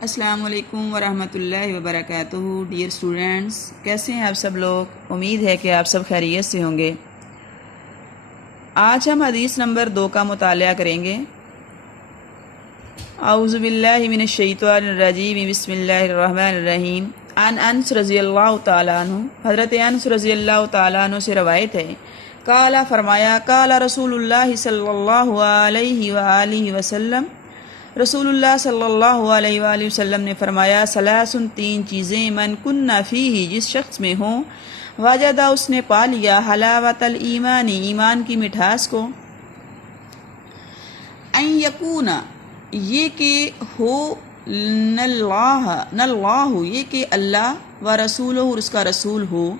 السلام علیکم ورحمۃ اللہ وبرکاتہ۔ ڈیئر اسٹوڈنٹس، کیسے ہیں آپ سب لوگ؟ امید ہے کہ آپ سب خیریت سے ہوں گے۔ آج ہم حدیث نمبر 2 کا مطالعہ کریں گے۔ اعوذ باللہ من الشیطان الرجیم، بسم اللہ الرحمن الرحیم۔ عن انس رضی اللہ تعالیٰ عنہ، حضرت انس رضی اللہ تعالیٰ عنہ سے روایت ہے، قالا فرمایا، قال رسول اللہ صلی اللہ علیہ وآلہ وسلم، رسول اللہ صلی اللہ علیہ وآلہ وسلم نے فرمایا، ثلاث، تین چیزیں، من کننا فیہ، جس شخص میں ہوں، وجدہ، اس نے پا لیا، حلاوت الایمان، ایمان کی مٹھاس کو، ان یکون، یہ کہ ہو، ناللہ، یہ کہ اللہ و رسولہ، اور اس کا رسول ہو،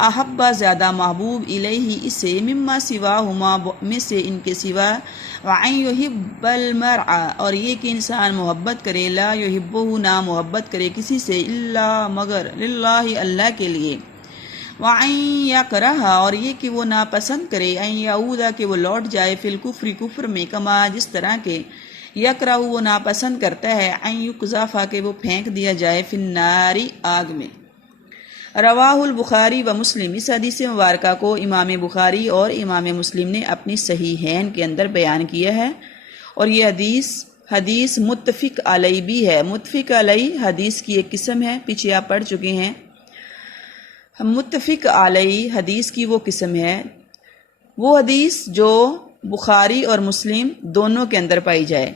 احبا، زیادہ محبوب، الیہ، اسے، مما سواہما، میں سے ان کے سوا، وَأَن يُحِبَّ الْمَرْءَ، اور یہ کہ انسان محبت کرے، لا يُحِبُّهُ، نہ محبت کرے کسی سے، الا، مگر، للہ، اللہ کے لیے، وَأَن يَكْرَهَ، اور یہ کہ وہ ناپسند کرے، ان يعود، کہ وہ لوٹ جائے، فی الکفر، کفر میں، کما، جس طرح کے، یکرہ، وہ ناپسند کرتا ہے، ان یقذف، کہ وہ پھینک دیا جائے، فی النار، آگ میں۔ رواہ البخاری و مسلم، اس حدیث مبارکہ کو امام بخاری اور امام مسلم نے اپنی صحیحین کے اندر بیان کیا ہے، اور یہ حدیث متفق علیہ بھی ہے۔ متفق علیہ حدیث کی ایک قسم ہے، پیچھے آپ پڑھ چکے ہیں۔ متفق علیہ حدیث کی وہ قسم ہے، وہ حدیث جو بخاری اور مسلم دونوں کے اندر پائی جائے۔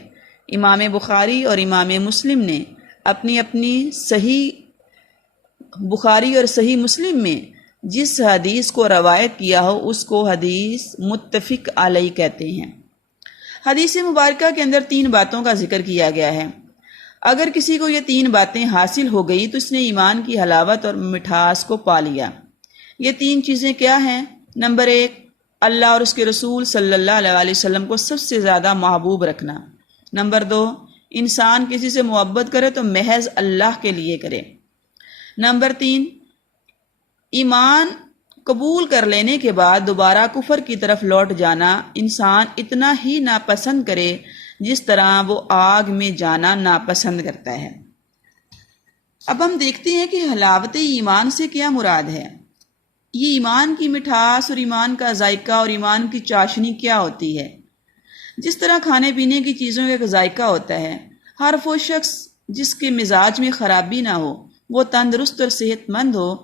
امام بخاری اور امام مسلم نے اپنی صحیح بخاری اور صحیح مسلم میں جس حدیث کو روایت کیا ہو، اس کو حدیث متفق علیہ کہتے ہیں۔ حدیث مبارکہ کے اندر 3 باتوں کا ذکر کیا گیا ہے۔ اگر کسی کو یہ 3 باتیں حاصل ہو گئی تو اس نے ایمان کی حلاوت اور مٹھاس کو پا لیا۔ یہ 3 چیزیں کیا ہیں؟ نمبر 1، اللہ اور اس کے رسول صلی اللہ علیہ وسلم کو سب سے زیادہ محبوب رکھنا۔ نمبر 2، انسان کسی سے محبت کرے تو محض اللہ کے لیے کرے۔ نمبر 3، ایمان قبول کر لینے کے بعد دوبارہ کفر کی طرف لوٹ جانا انسان اتنا ہی ناپسند کرے جس طرح وہ آگ میں جانا ناپسند کرتا ہے۔ اب ہم دیکھتے ہیں کہ حلاوت ایمان سے کیا مراد ہے۔ یہ ایمان کی مٹھاس اور ایمان کا ذائقہ اور ایمان کی چاشنی کیا ہوتی ہے؟ جس طرح کھانے پینے کی چیزوں کا ایک ذائقہ ہوتا ہے، ہر وہ شخص جس کے مزاج میں خرابی نہ ہو، وہ تندرست اور صحت مند ہو،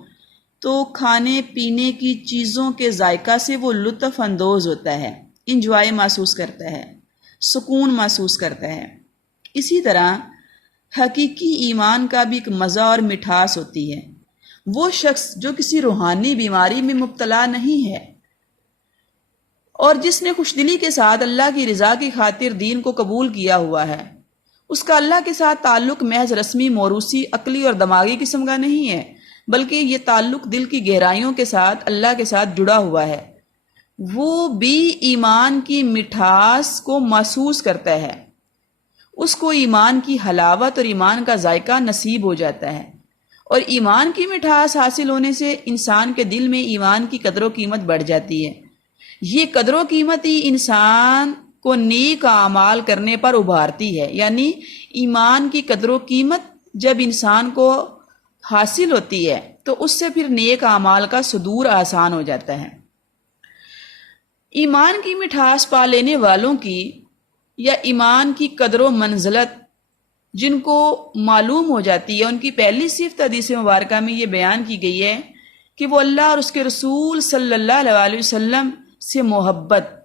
تو کھانے پینے کی چیزوں کے ذائقہ سے وہ لطف اندوز ہوتا ہے، انجوائے محسوس کرتا ہے، سکون محسوس کرتا ہے۔ اسی طرح حقیقی ایمان کا بھی ایک مزہ اور مٹھاس ہوتی ہے۔ وہ شخص جو کسی روحانی بیماری میں مبتلا نہیں ہے اور جس نے خوش دلی کے ساتھ اللہ کی رضا کی خاطر دین کو قبول کیا ہوا ہے، اس کا اللہ کے ساتھ تعلق محض رسمی، موروثی، عقلی اور دماغی قسم کا نہیں ہے، بلکہ یہ تعلق دل کی گہرائیوں کے ساتھ اللہ کے ساتھ جڑا ہوا ہے۔ وہ بھی ایمان کی مٹھاس کو محسوس کرتا ہے، اس کو ایمان کی حلاوت اور ایمان کا ذائقہ نصیب ہو جاتا ہے، اور ایمان کی مٹھاس حاصل ہونے سے انسان کے دل میں ایمان کی قدر و قیمت بڑھ جاتی ہے۔ یہ قدر و قیمت ہی انسان کو نیک اعمال کرنے پر ابھارتی ہے، یعنی ایمان کی قدر و قیمت جب انسان کو حاصل ہوتی ہے تو اس سے پھر نیک اعمال کا صدور آسان ہو جاتا ہے۔ ایمان کی مٹھاس پا لینے والوں کی یا ایمان کی قدر و منزلت جن کو معلوم ہو جاتی ہے، ان کی پہلی صفت حدیث مبارکہ میں یہ بیان کی گئی ہے کہ وہ اللہ اور اس کے رسول صلی اللہ علیہ وسلم سے محبت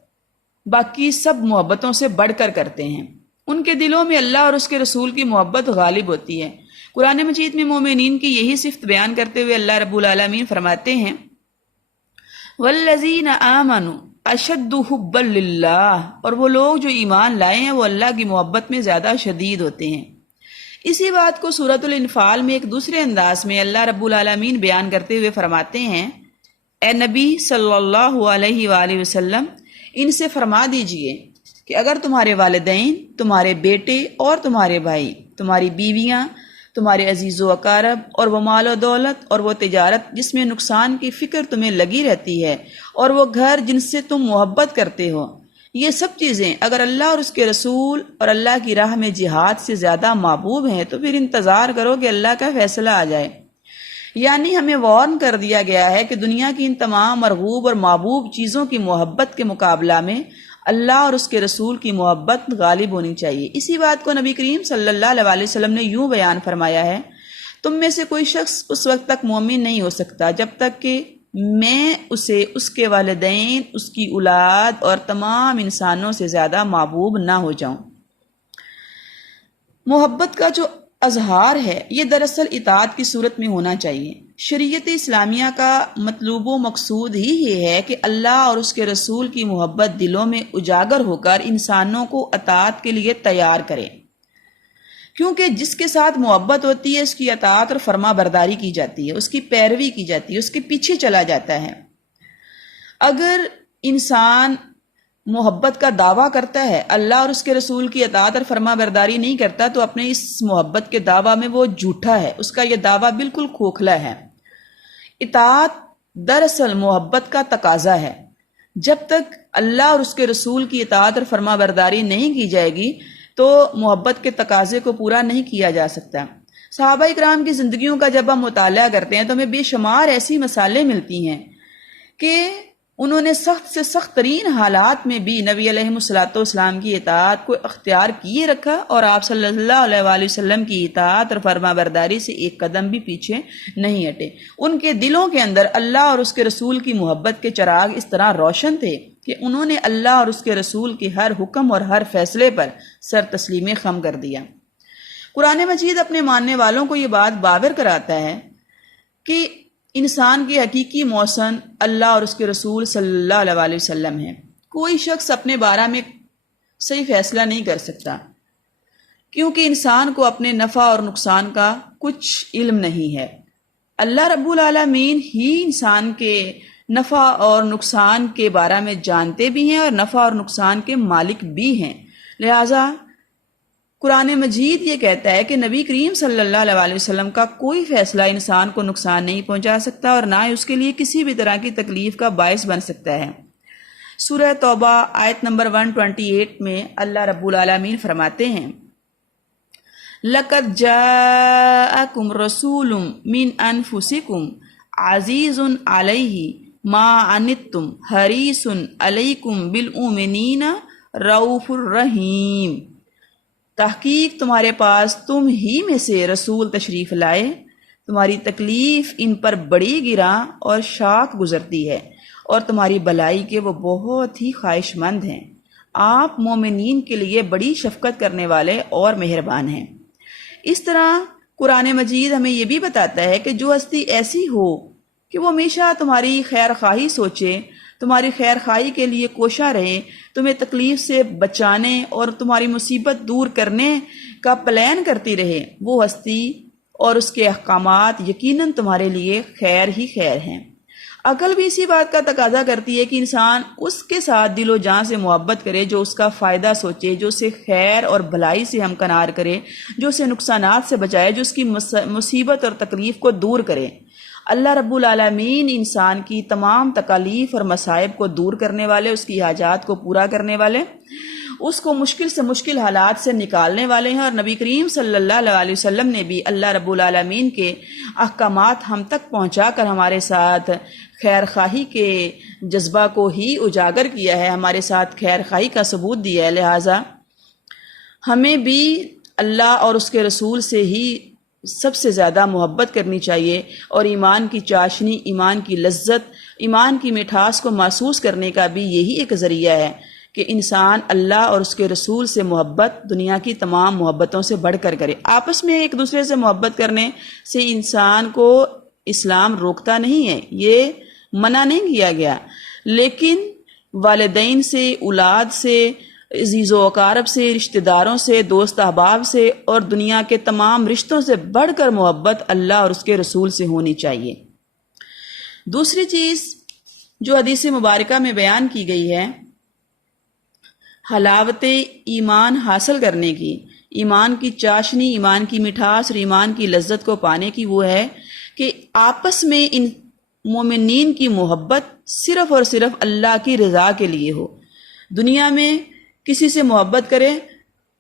باقی سب محبتوں سے بڑھ کر کرتے ہیں۔ ان کے دلوں میں اللہ اور اس کے رسول کی محبت غالب ہوتی ہے۔ قرآن مجید میں مومنین کی یہی صفت بیان کرتے ہوئے اللہ رب العالمین فرماتے ہیں، والذین آمنوا اشد حبا للہ، اور وہ لوگ جو ایمان لائے ہیں وہ اللہ کی محبت میں زیادہ شدید ہوتے ہیں۔ اسی بات کو سورۃ الانفال میں ایک دوسرے انداز میں اللہ رب العالمین بیان کرتے ہوئے فرماتے ہیں، اے نبی صلی اللہ علیہ وآلہ وسلم، ان سے فرما دیجئے کہ اگر تمہارے والدین، تمہارے بیٹے اور تمہارے بھائی، تمہاری بیویاں، تمہارے عزیز و اقارب، اور وہ مال و دولت اور وہ تجارت جس میں نقصان کی فکر تمہیں لگی رہتی ہے، اور وہ گھر جن سے تم محبت کرتے ہو، یہ سب چیزیں اگر اللہ اور اس کے رسول اور اللہ کی راہ میں جہاد سے زیادہ محبوب ہیں تو پھر انتظار کرو کہ اللہ کا فیصلہ آ جائے۔ یعنی ہمیں وارن کر دیا گیا ہے کہ دنیا کی ان تمام مرغوب اور محبوب چیزوں کی محبت کے مقابلہ میں اللہ اور اس کے رسول کی محبت غالب ہونی چاہیے۔ اسی بات کو نبی کریم صلی اللہ علیہ وسلم نے یوں بیان فرمایا ہے، تم میں سے کوئی شخص اس وقت تک مومن نہیں ہو سکتا جب تک کہ میں اسے اس کے والدین، اس کی اولاد اور تمام انسانوں سے زیادہ محبوب نہ ہو جاؤں۔ محبت کا جو اظہار ہے یہ دراصل اطاعت کی صورت میں ہونا چاہیے۔ شریعت اسلامیہ کا مطلوب و مقصود ہی یہ ہے کہ اللہ اور اس کے رسول کی محبت دلوں میں اجاگر ہو کر انسانوں کو اطاعت کے لیے تیار کرے، کیونکہ جس کے ساتھ محبت ہوتی ہے اس کی اطاعت اور فرما برداری کی جاتی ہے، اس کی پیروی کی جاتی ہے، اس کے پیچھے چلا جاتا ہے۔ اگر انسان محبت کا دعویٰ کرتا ہے، اللہ اور اس کے رسول کی اطاعت اور فرما برداری نہیں کرتا، تو اپنے اس محبت کے دعویٰ میں وہ جھوٹا ہے، اس کا یہ دعویٰ بالکل کھوکھلا ہے۔ اطاعت دراصل محبت کا تقاضا ہے۔ جب تک اللہ اور اس کے رسول کی اطاعت اور فرما برداری نہیں کی جائے گی تو محبت کے تقاضے کو پورا نہیں کیا جا سکتا۔ صحابہ اکرام کی زندگیوں کا جب ہم مطالعہ کرتے ہیں تو ہمیں بے شمار ایسی مثالیں ملتی ہیں کہ انہوں نے سخت سے سخت ترین حالات میں بھی نبی علیہ الصلوۃ والسلام کی اطاعت کو اختیار کیے رکھا اور آپ صلی اللہ علیہ وآلہ وسلم کی اطاعت اور فرما برداری سے ایک قدم بھی پیچھے نہیں ہٹے۔ ان کے دلوں کے اندر اللہ اور اس کے رسول کی محبت کے چراغ اس طرح روشن تھے کہ انہوں نے اللہ اور اس کے رسول کے ہر حکم اور ہر فیصلے پر سر تسلیم خم کر دیا۔ قرآن مجید اپنے ماننے والوں کو یہ بات باور کراتا ہے کہ انسان کے حقیقی موسن اللہ اور اس کے رسول صلی اللہ علیہ وآلہ وسلم ہیں۔ کوئی شخص اپنے بارے میں صحیح فیصلہ نہیں کر سکتا، کیونکہ انسان کو اپنے نفع اور نقصان کا کچھ علم نہیں ہے۔ اللہ رب العالمین ہی انسان کے نفع اور نقصان کے بارے میں جانتے بھی ہیں اور نفع اور نقصان کے مالک بھی ہیں۔ لہٰذا قرآن مجید یہ کہتا ہے کہ نبی کریم صلی اللہ علیہ وآلہ وسلم کا کوئی فیصلہ انسان کو نقصان نہیں پہنچا سکتا اور نہ اس کے لیے کسی بھی طرح کی تکلیف کا باعث بن سکتا ہے۔ سورہ توبہ آیت نمبر 128 میں اللہ رب العالمین فرماتے ہیں، لَقَدْ جَاءَكُمْ رَسُولٌ مِّنْ أَنفُسِكُمْ عَزِيزٌ عَلَيْهِ مَا عَنِتُّمْ حَرِيصٌ عَلَيْكُمْ بِالْمُؤْمِنِينَ رَءُوفٌ رَحِيمٌ۔ تحقیق تمہارے پاس تم ہی میں سے رسول تشریف لائے، تمہاری تکلیف ان پر بڑی گراں اور شاق گزرتی ہے اور تمہاری بھلائی کے وہ بہت ہی خواہش مند ہیں۔ آپ مومنین کے لیے بڑی شفقت کرنے والے اور مہربان ہیں۔ اس طرح قرآن مجید ہمیں یہ بھی بتاتا ہے کہ جو ہستی ایسی ہو کہ وہ ہمیشہ تمہاری خیر خواہی سوچے، تمہاری خیر خواہی کے لیے کوشاں رہے، تمہیں تکلیف سے بچانے اور تمہاری مصیبت دور کرنے کا پلان کرتی رہے، وہ ہستی اور اس کے احکامات یقیناً تمہارے لیے خیر ہی خیر ہیں۔ عقل بھی اسی بات کا تقاضا کرتی ہے کہ انسان اس کے ساتھ دل و جان سے محبت کرے جو اس کا فائدہ سوچے، جو اسے خیر اور بھلائی سے ہمکنار کرے، جو اسے نقصانات سے بچائے، جو اس کی مصیبت اور تکلیف کو دور کرے۔ اللہ رب العالمین انسان کی تمام تکالیف اور مصائب کو دور کرنے والے، اس کی حاجات کو پورا کرنے والے، اس کو مشکل سے مشکل حالات سے نکالنے والے ہیں، اور نبی کریم صلی اللہ علیہ وسلم نے بھی اللہ رب العالمین کے احکامات ہم تک پہنچا کر ہمارے ساتھ خیر خواہی کے جذبہ کو ہی اجاگر کیا ہے، ہمارے ساتھ خیر خواہی کا ثبوت دیا ہے۔ لہٰذا ہمیں بھی اللہ اور اس کے رسول سے ہی سب سے زیادہ محبت کرنی چاہیے، اور ایمان کی چاشنی، ایمان کی لذت، ایمان کی مٹھاس کو محسوس کرنے کا بھی یہی ایک ذریعہ ہے کہ انسان اللہ اور اس کے رسول سے محبت دنیا کی تمام محبتوں سے بڑھ کر کرے۔ آپس میں ایک دوسرے سے محبت کرنے سے انسان کو اسلام روکتا نہیں ہے، یہ منع نہیں کیا گیا، لیکن والدین سے، اولاد سے، عزیز و اقارب سے، رشتہ داروں سے، دوست احباب سے اور دنیا کے تمام رشتوں سے بڑھ کر محبت اللہ اور اس کے رسول سے ہونی چاہیے۔ دوسری چیز جو حدیث مبارکہ میں بیان کی گئی ہے، حلاوت ایمان حاصل کرنے کی، ایمان کی چاشنی، ایمان کی مٹھاس اور ایمان کی لذت کو پانے کی، وہ ہے کہ آپس میں ان مومنین کی محبت صرف اور صرف اللہ کی رضا کے لیے ہو۔ دنیا میں کسی سے محبت کرے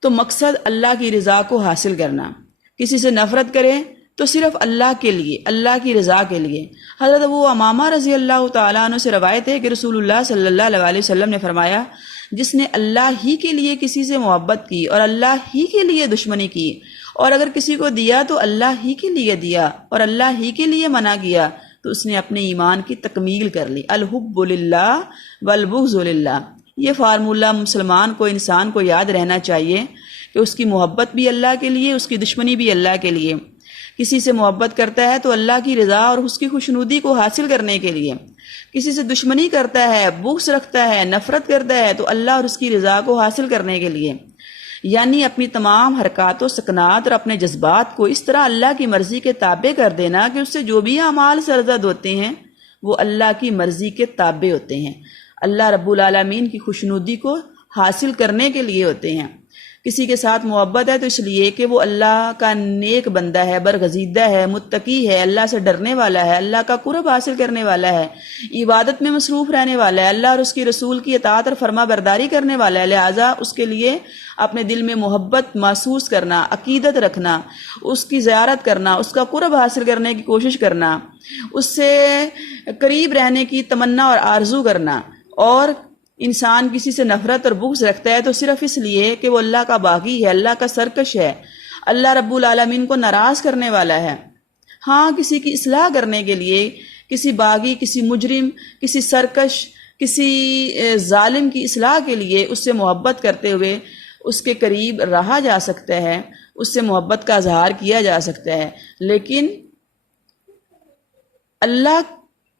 تو مقصد اللہ کی رضا کو حاصل کرنا، کسی سے نفرت کرے تو صرف اللہ کے لیے، اللہ کی رضا کے لیے۔ حضرت ابو امامہ رضی اللہ تعالیٰ عنہ سے روایت ہے کہ رسول اللہ صلی اللہ علیہ وسلم نے فرمایا، جس نے اللہ ہی کے لیے کسی سے محبت کی اور اللہ ہی کے لیے دشمنی کی، اور اگر کسی کو دیا تو اللہ ہی کے لیے دیا اور اللہ ہی کے لیے منع کیا، تو اس نے اپنے ایمان کی تکمیل کر لی۔ الحب للہ والبغض للہ، یہ فارمولہ مسلمان کو، انسان کو یاد رہنا چاہیے کہ اس کی محبت بھی اللہ کے لیے، اس کی دشمنی بھی اللہ کے لیے۔ کسی سے محبت کرتا ہے تو اللہ کی رضا اور اس کی خوشنودی کو حاصل کرنے کے لیے، کسی سے دشمنی کرتا ہے، بغض رکھتا ہے، نفرت کرتا ہے تو اللہ اور اس کی رضا کو حاصل کرنے کے لیے، یعنی اپنی تمام حرکات و سکنات اور اپنے جذبات کو اس طرح اللہ کی مرضی کے تابع کر دینا کہ اس سے جو بھی اعمال سرزد ہوتے ہیں وہ اللہ کی مرضی کے تابع ہوتے ہیں، اللہ رب العالمین کی خوشنودی کو حاصل کرنے کے لیے ہوتے ہیں۔ کسی کے ساتھ محبت ہے تو اس لیے کہ وہ اللہ کا نیک بندہ ہے، برگزیدہ ہے، متقی ہے، اللہ سے ڈرنے والا ہے، اللہ کا قرب حاصل کرنے والا ہے، عبادت میں مصروف رہنے والا ہے، اللہ اور اس کی رسول کی اطاعت اور فرما برداری کرنے والا ہے، لہٰذا اس کے لیے اپنے دل میں محبت محسوس کرنا، عقیدت رکھنا، اس کی زیارت کرنا، اس کا قرب حاصل کرنے کی کوشش کرنا، اس سے قریب رہنے کی تمنا اور آرزو کرنا۔ اور انسان کسی سے نفرت اور بغض رکھتا ہے تو صرف اس لیے کہ وہ اللہ کا باغی ہے، اللہ کا سرکش ہے، اللہ رب العالمین کو ناراض کرنے والا ہے۔ ہاں، کسی کی اصلاح کرنے کے لیے، کسی باغی، کسی مجرم، کسی سرکش، کسی ظالم کی اصلاح کے لیے اس سے محبت کرتے ہوئے اس کے قریب رہا جا سکتا ہے، اس سے محبت کا اظہار کیا جا سکتا ہے، لیکن اللہ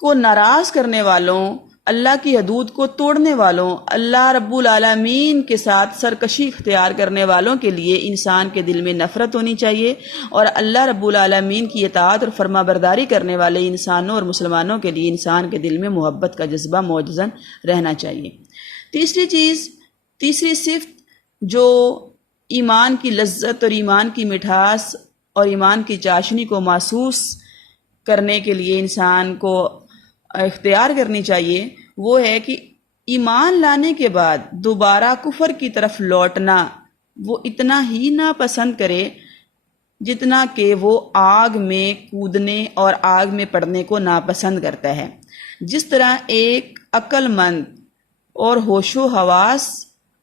کو ناراض کرنے والوں، اللہ کی حدود کو توڑنے والوں، اللہ رب العالمین کے ساتھ سرکشی اختیار کرنے والوں کے لیے انسان کے دل میں نفرت ہونی چاہیے، اور اللہ رب العالمین کی اطاعت اور فرما برداری کرنے والے انسانوں اور مسلمانوں کے لیے انسان کے دل میں محبت کا جذبہ موجزن رہنا چاہیے۔ تیسری صفت جو ایمان کی لذت اور ایمان کی مٹھاس اور ایمان کی چاشنی کو محسوس کرنے کے لیے انسان کو اختیار کرنی چاہیے، وہ ہے کہ ایمان لانے کے بعد دوبارہ کفر کی طرف لوٹنا وہ اتنا ہی ناپسند کرے جتنا کہ وہ آگ میں کودنے اور آگ میں پڑنے کو ناپسند کرتا ہے۔ جس طرح ایک عقل مند اور ہوش و حواس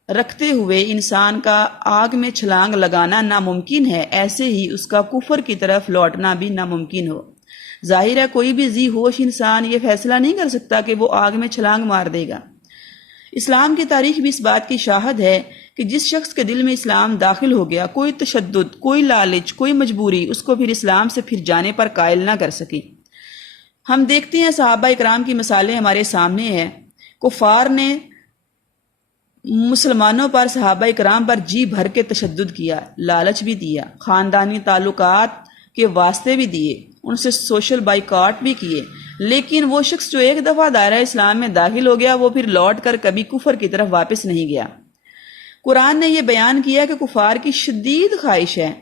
رکھتے ہوئے انسان کا آگ میں چھلانگ لگانا ناممکن ہے، ایسے ہی اس کا کفر کی طرف لوٹنا بھی ناممکن ہو۔ ظاہر ہے کوئی بھی ذی ہوش انسان یہ فیصلہ نہیں کر سکتا کہ وہ آگ میں چھلانگ مار دے گا۔ اسلام کی تاریخ بھی اس بات کی شاہد ہے کہ جس شخص کے دل میں اسلام داخل ہو گیا، کوئی تشدد، کوئی لالچ، کوئی مجبوری اس کو پھر اسلام سے پھر جانے پر قائل نہ کر سکی۔ ہم دیکھتے ہیں صحابہ اکرام کی مثالیں ہمارے سامنے ہیں، کفار نے مسلمانوں پر، صحابہ اکرام پر جی بھر کے تشدد کیا، لالچ بھی دیا، خاندانی تعلقات کے واسطے بھی دیے، ان سے سوشل بائیکاٹ بھی کیے، لیکن وہ شخص جو ایک دفعہ دائرہ اسلام میں داخل ہو گیا وہ پھر لوٹ کر کبھی کفر کی طرف واپس نہیں گیا۔ قرآن نے یہ بیان کیا کہ کفار کی شدید خواہش ہے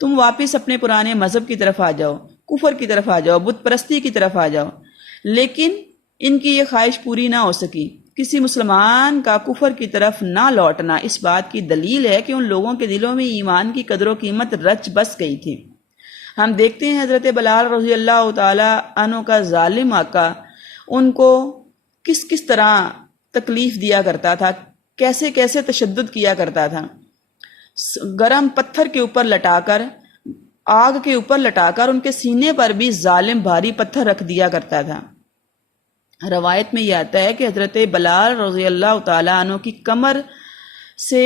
تم واپس اپنے پرانے مذہب کی طرف آ جاؤ، کفر کی طرف آ جاؤ، بت پرستی کی طرف آ جاؤ، لیکن ان کی یہ خواہش پوری نہ ہو سکی۔ کسی مسلمان کا کفر کی طرف نہ لوٹنا اس بات کی دلیل ہے کہ ان لوگوں کے دلوں میں ایمان کی قدر و قیمت رچ بس گئی تھی۔ ہم دیکھتے ہیں حضرت بلال رضی اللہ تعالی عنہ کا ظالم آقا ان کو کس کس طرح تکلیف دیا کرتا تھا، کیسے کیسے تشدد کیا کرتا تھا، گرم پتھر کے اوپر لٹا کر، آگ کے اوپر لٹا کر ان کے سینے پر بھی ظالم بھاری پتھر رکھ دیا کرتا تھا۔ روایت میں یہ آتا ہے کہ حضرت بلال رضی اللہ تعالی عنہ کی کمر سے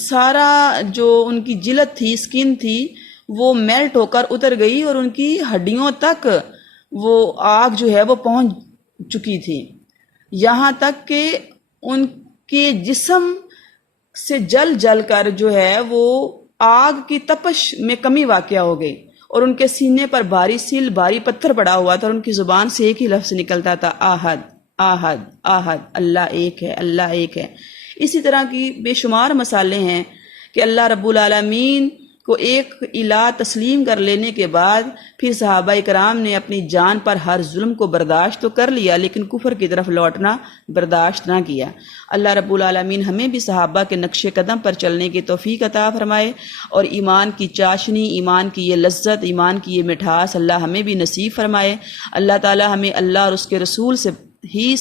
سارا جو ان کی جلد تھی، سکن تھی، وہ میلٹ ہو کر اتر گئی اور ان کی ہڈیوں تک وہ آگ جو ہے وہ پہنچ چکی تھی، یہاں تک کہ ان کے جسم سے جل جل کر جو ہے وہ آگ کی تپش میں کمی واقع ہو گئی، اور ان کے سینے پر بھاری سیل، بھاری پتھر پڑا ہوا تھا، اور ان کی زبان سے ایک ہی لفظ نکلتا تھا، آہد آہد آہد، اللہ ایک ہے، اللہ ایک ہے۔ اسی طرح کی بے شمار مثالیں ہیں کہ اللہ رب العالمین کو ایک الہ تسلیم کر لینے کے بعد پھر صحابہ کرام نے اپنی جان پر ہر ظلم کو برداشت تو کر لیا، لیکن کفر کی طرف لوٹنا برداشت نہ کیا۔ اللہ رب العالمین ہمیں بھی صحابہ کے نقش قدم پر چلنے کی توفیق عطا فرمائے، اور ایمان کی چاشنی، ایمان کی یہ لذت، ایمان کی یہ مٹھاس اللہ ہمیں بھی نصیب فرمائے۔ اللہ تعالی ہمیں اللہ اور اس کے رسول سے ہی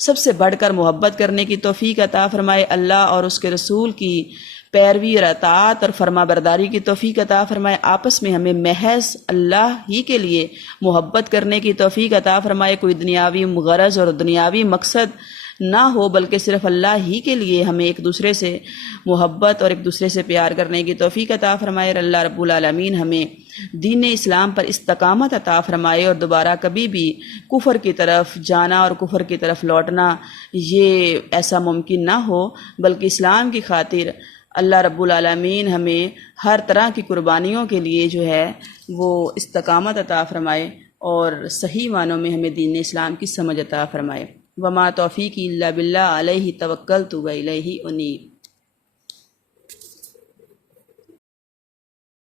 سب سے بڑھ کر محبت کرنے کی توفیق عطا فرمائے، اللہ اور اس کے رسول کی پیروی اور اطاعت اور فرما برداری کی توفیق عطا فرمائے، آپس میں ہمیں محض اللہ ہی کے لیے محبت کرنے کی توفیق عطا فرمائے، کوئی دنیاوی غرض اور دنیاوی مقصد نہ ہو بلکہ صرف اللہ ہی کے لیے ہمیں ایک دوسرے سے محبت اور ایک دوسرے سے پیار کرنے کی توفیق عطا فرمائے۔ اللہ رب العالمین ہمیں دین اسلام پر استقامت عطا فرمائے، اور دوبارہ کبھی بھی کفر کی طرف جانا اور کفر کی طرف لوٹنا یہ ایسا ممکن نہ ہو، بلکہ اسلام کی خاطر اللہ رب العالمین ہمیں ہر طرح کی قربانیوں کے لیے جو ہے وہ استقامت عطا فرمائے، اور صحیح معنوں میں ہمیں دین اسلام کی سمجھ عطا فرمائے۔ وما توفیقی الا باللہ علیہ توکلت و الیہ انیب۔